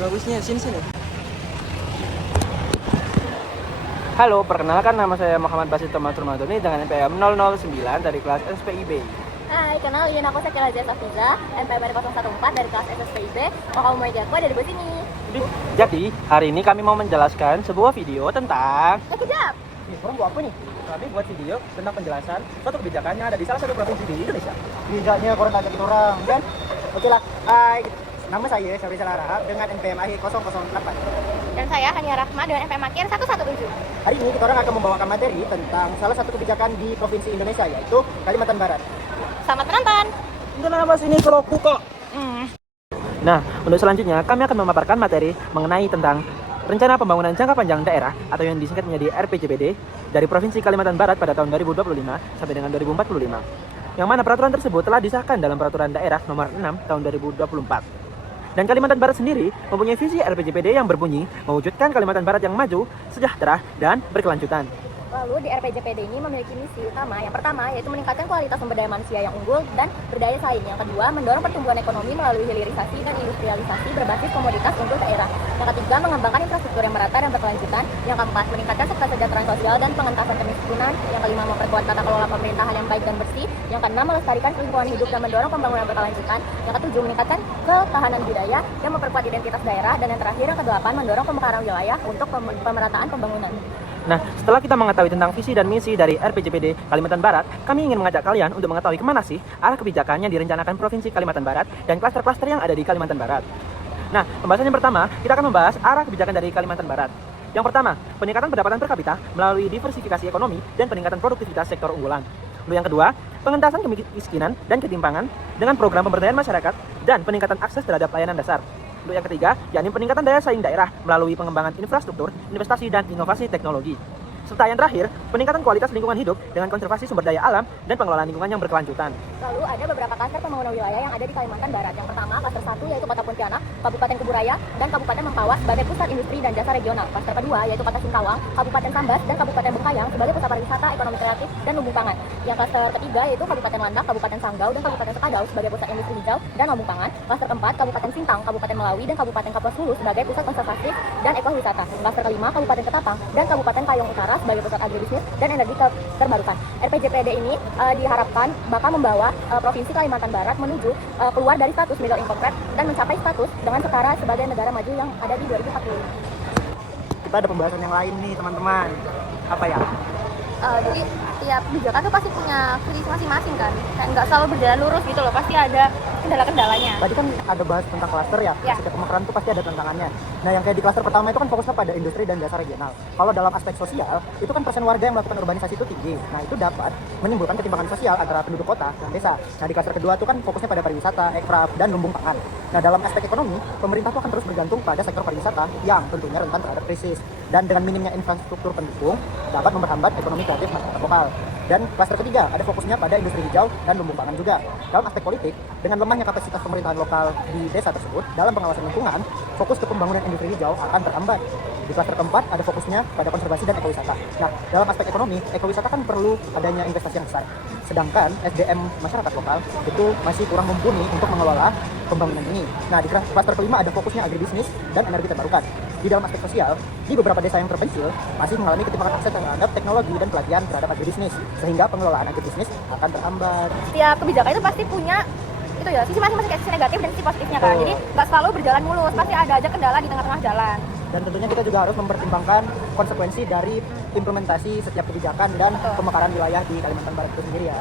Bagusnya sini. Halo, perkenalkan nama saya Muhammad Basit Thomas Rumadoni dengan NPM 009 dari kelas SPIB. Hai, kenalin aku Sakila Zia Safiza, NPM 014 dari kelas SSPIB. Mau kamu mau aku ada di bus ini. Jadi, hari ini kami mau menjelaskan sebuah video tentang... Kejap! Orang buat apa nih? Kami buat video tentang penjelasan suatu kebijakan yang ada di salah satu provinsi di Indonesia. Bijaknya korang ngajakin orang, kan? Oke lah. Hai, nama saya Syafri Salarahab dengan NPM akhir 008. Dan saya Hania Rahma dengan NPM akhir 117. Hari ini kita orang akan membawakan materi tentang salah satu kebijakan di provinsi Indonesia, yaitu Kalimantan Barat. Selamat menonton! Udah nama sini keloku kok. Nah, untuk selanjutnya kami akan memaparkan materi mengenai tentang Rencana Pembangunan Jangka Panjang Daerah atau yang disingkat menjadi RPJPD dari Provinsi Kalimantan Barat pada tahun 2025 sampai dengan 2045. Yang mana peraturan tersebut telah disahkan dalam Peraturan Daerah Nomor 6 tahun 2024. Dan Kalimantan Barat sendiri mempunyai visi RPJPD yang berbunyi mewujudkan Kalimantan Barat yang maju, sejahtera, dan berkelanjutan. Lalu di RPJPD ini memiliki misi utama. Yang pertama yaitu meningkatkan kualitas sumber daya manusia yang unggul dan berdaya saing. Yang kedua, mendorong pertumbuhan ekonomi melalui hilirisasi dan industrialisasi berbasis komoditas untuk daerah. Yang ketiga, mengembangkan infrastruktur yang merata dan berkelanjutan. Yang keempat, meningkatkan serta kesejahteraan sosial dan pengentasan kemiskinan. Yang kelima, memperkuat tata kelola pemerintahan yang baik dan bersih. Yang keenam, melestarikan lingkungan hidup dan mendorong pembangunan berkelanjutan. Yang ketujuh, meningkatkan ketahanan budaya dan memperkuat identitas daerah. Dan yang terakhir, yang kedelapan, mendorong pemekaran wilayah untuk pemerataan pembangunan. Nah, setelah kita mengetahui tentang visi dan misi dari RPJPD Kalimantan Barat, kami ingin mengajak kalian untuk mengetahui kemana sih arah kebijakan yang direncanakan Provinsi Kalimantan Barat dan klaster-klaster yang ada di Kalimantan Barat. Nah, pembahasan yang pertama, kita akan membahas arah kebijakan dari Kalimantan Barat. Yang pertama, peningkatan pendapatan per kapita melalui diversifikasi ekonomi dan peningkatan produktivitas sektor unggulan. Lalu yang kedua, pengentasan kemiskinan dan ketimpangan dengan program pemberdayaan masyarakat dan peningkatan akses terhadap layanan dasar. Untuk yang ketiga, yakni peningkatan daya saing daerah melalui pengembangan infrastruktur, investasi, dan inovasi teknologi. Serta yang terakhir, peningkatan kualitas lingkungan hidup dengan konservasi sumber daya alam dan pengelolaan lingkungan yang berkelanjutan. Lalu ada beberapa klaster pembangunan wilayah yang ada di Kalimantan Barat. Yang pertama, klaster 1 yaitu Kota Pontianak, Kabupaten Kuburaya, dan Kabupaten Mempawah sebagai pusat industri dan jasa regional. Klaster kedua yaitu Kota Singkawang, Kabupaten Sambas, dan Kabupaten Bengkayang sebagai pusat pariwisata, ekonomi kreatif, dan lumbung pangan. Yang klaster ketiga yaitu Kabupaten Landak, Kabupaten Sanggau, dan Kabupaten Sekadau sebagai pusat industri hijau dan lumbung pangan. Klaster keempat, Kabupaten Sintang, Kabupaten Melawi, dan Kabupaten Kapuas Hulu sebagai pusat konservasi dan ekowisata. Klaster kelima, Kabupaten Ketapang, dan Kabupaten Kayong Utara sebagai pusat agribisnis dan energi terbarukan. RPJPD ini diharapkan bakal membawa Provinsi Kalimantan Barat menuju keluar dari status middle income trap dan mencapai status dengan setara sebagai negara maju yang ada di 2040. Kita ada pembahasan yang lain nih, teman-teman. Apa ya? Jadi tiap kebijakan tuh pasti punya visi masing-masing kan, kayak nggak selalu berjalan lurus gitu loh, pasti ada kendala-kendalanya. Tadi kan ada bahas tentang klaster ya. Setiap pemekaran itu pasti ada tantangannya. Nah, yang kayak di klaster pertama itu kan fokusnya pada industri dan jasa regional. Kalau dalam aspek sosial, itu kan persen warga yang melakukan urbanisasi itu tinggi. Nah, itu dapat menimbulkan ketimpangan sosial antara penduduk kota dan desa. Nah, di klaster kedua itu kan fokusnya pada pariwisata, ekraf, dan lumbung pangan. Nah, dalam aspek ekonomi, pemerintah itu akan terus bergantung pada sektor pariwisata yang tentunya rentan terhadap krisis. Dan dengan minimnya infrastruktur pendukung, dapat memperhambat ekonomi kreatif masyarakat lokal. Dan klaster ketiga ada fokusnya pada industri hijau dan lumbung pangan juga. Dalam aspek politik, dengan lemahnya kapasitas pemerintahan lokal di desa tersebut dalam pengawasan lingkungan, fokus ke pembangunan industri hijau akan terhambat. Di klaster keempat ada fokusnya pada konservasi dan ekowisata. Nah, dalam aspek ekonomi, ekowisata kan perlu adanya investasi yang besar. Sedangkan SDM masyarakat lokal itu masih kurang mumpuni untuk mengelola pembangunan ini. Nah, di klaster kelima ada fokusnya agribisnis dan energi terbarukan. Di dalam aspek sosial, di beberapa desa yang terpencil masih mengalami ketimpangan akses terhadap teknologi dan pelatihan terhadap agribisnis, sehingga pengelolaan agribisnis akan terhambat. Setiap kebijakan itu pasti punya itu ya sisi masing-masing, kayak sisi negatif dan sisi positifnya kan. Jadi nggak selalu berjalan mulus, pasti ada aja kendala di tengah-tengah jalan. Dan tentunya kita juga harus mempertimbangkan konsekuensi dari implementasi setiap kebijakan dan pemekaran wilayah di Kalimantan Barat itu sendiri ya.